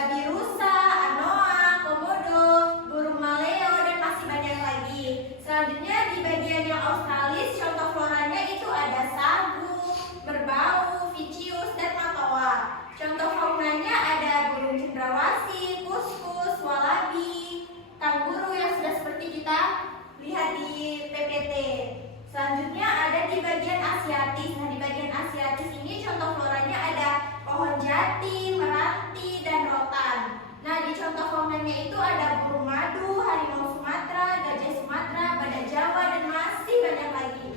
babi rusa, anoa, komodo, burung maleo, dan masih banyak lagi. Selanjutnya di bagian yang australis, contoh floranya itu ada sagu, berbau, vicius, dan matoa. Contoh faunanya ada burung cendrawasih, kuskus, walabi, kanguru yang sudah seperti kita lihat di PPT. Selanjutnya ada di bagian asiatis. Nah, di bagian asiatis ini contoh floranya ada pohon jati, meranti, dan rotan. Nah, di contoh faunanya itu ada burung madu, harimau Sumatera, gajah Sumatera, badak Jawa, dan masih banyak lagi.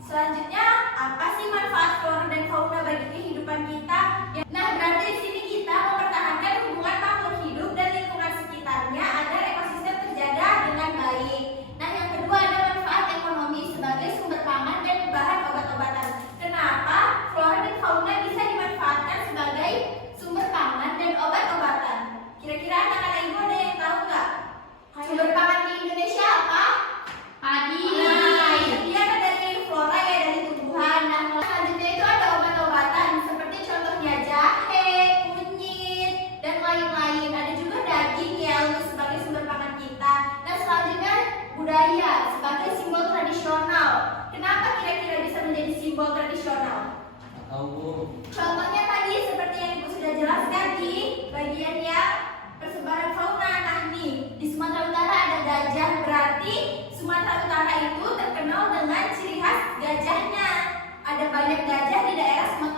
Selanjutnya, apa sih manfaat flora dan fauna bagi kehidupan kita? Nah, berarti di sini kita mempertahankan hubungan makhluk hidup dan lingkungan sekitarnya agar ekosistem terjaga dengan baik. Nah, yang kedua ada manfaat ekonomi sebagai sumber pangan dan bahan obat-obatan. Kenapa flora dan fauna bisa dimanfaatkan sebagai sumber pangan dan obat-obatan? Kira-kira anak-anak ibu ada yang tahu nggak? Sumber pangan di Indonesia apa? Padi. Nah, itu dia dari flora ya, dari tumbuhan. Nah, selanjutnya itu ada obat-obatan seperti contohnya jahe, kunyit, dan lain-lain. Ada juga daging ya untuk sebagai sumber pangan kita. Nah, selanjutnya budaya sebagai simbol tradisional. Kenapa kira-kira bisa menjadi simbol tradisional? Contohnya tadi seperti yang Ibu sudah jelaskan di bagian yang persebaran fauna. Nah, nih di Sumatera Utara ada gajah, berarti Sumatera Utara itu terkenal dengan ciri khas gajahnya. Ada banyak gajah di daerah Sumatera